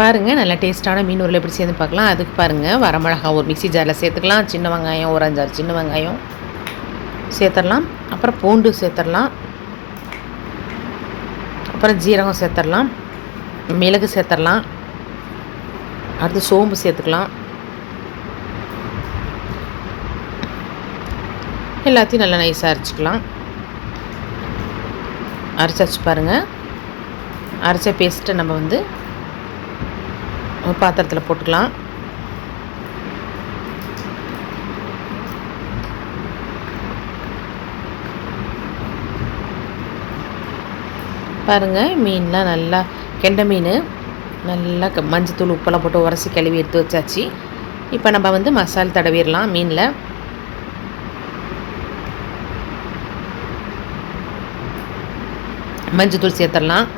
பாருங்கள் நல்லா டேஸ்ட்டான மீன் உருளை எப்படி சேர்ந்து பார்க்கலாம். அதுக்கு பாருங்கள் வரமிளகா ஒரு மிக்ஸி ஜாரில் சேர்த்துக்கலாம். சின்ன வெங்காயம் ஒரு 5-6 சின்ன வெங்காயம் சேர்த்துடலாம். அப்புறம் பூண்டு சேர்த்துடலாம். அப்புறம் ஜீரகம் சேர்த்துடலாம். மிளகு சேர்த்துடலாம். அடுத்து சோம்பு சேர்த்துக்கலாம். எல்லாத்தையும் நல்லா நைஸாக அரைச்சிக்கலாம். அரைச்சாச்சு பாருங்கள். அரைச்ச பேஸ்ட்டை நம்ம வந்து பாத்திரத்தில் போட்டுக்கலாம். பாருங்கள் மீன்லாம் நல்லா கெண்டை மீன் நல்லா மஞ்சத்தூள் உப்பெல்லாம் போட்டு உரசி கழுவி எடுத்து வச்சாச்சு. இப்போ நம்ம வந்து மசாலா தடவிடலாம். மீனில் மஞ்சத்தூள் சேர்த்துடலாம்.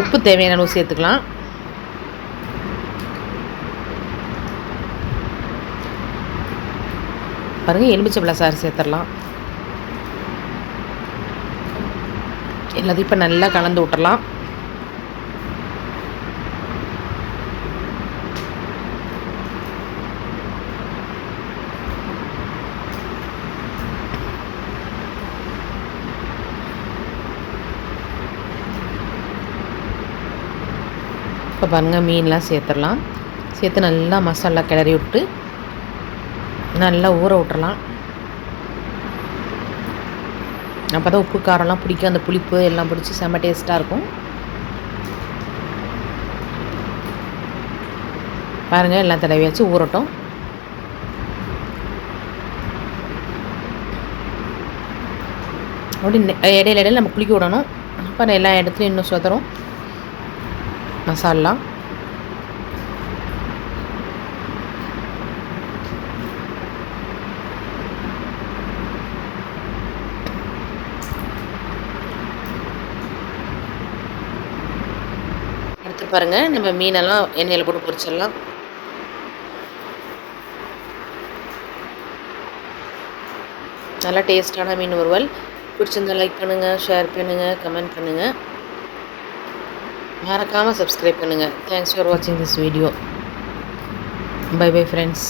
உப்பு தேவையான அளவு சேர்த்துக்கலாம். பாருங்கள் எலுமிச்சம்பழ சாறு சேர்த்துடலாம். எல்லாத்தையும் இப்போ நல்லா கலந்து விட்டுறலாம். இப்போ பாருங்கள் மீன்லாம் சேர்த்துடலாம். சேர்த்து நல்லா மசாலா கிளறி விட்டு நல்லா ஊற விட்டுறலாம். அப்போ தான் உப்பு காரம்லாம் பிடிக்கும். அந்த புளிப்பு எல்லாம் பிடிச்சி செம்ம டேஸ்ட்டாக இருக்கும். பாருங்கள் எல்லாம் தடவியாச்சு ஊறட்டும். அப்படி இடையில நம்ம குளிக்க விடணும். அப்போ எல்லா இடத்துலையும் இன்னும் சொதரும் மசாலா. அடுத்து பாருங்கள் நம்ம மீனெல்லாம் எண்ணெயில் போட்டு பொரிச்சிடலாம். நல்லா டேஸ்ட்டான மீன் வறுவல். பிடிச்சிருந்தா லைக் பண்ணுங்கள், ஷேர் பண்ணுங்கள், கமெண்ட் பண்ணுங்கள். மறக்காமல் சப்ஸ்கிரைப் பண்ணுங்கள். தேங்க்ஸ் ஃபார் வாட்சிங் this video. Bye bye friends.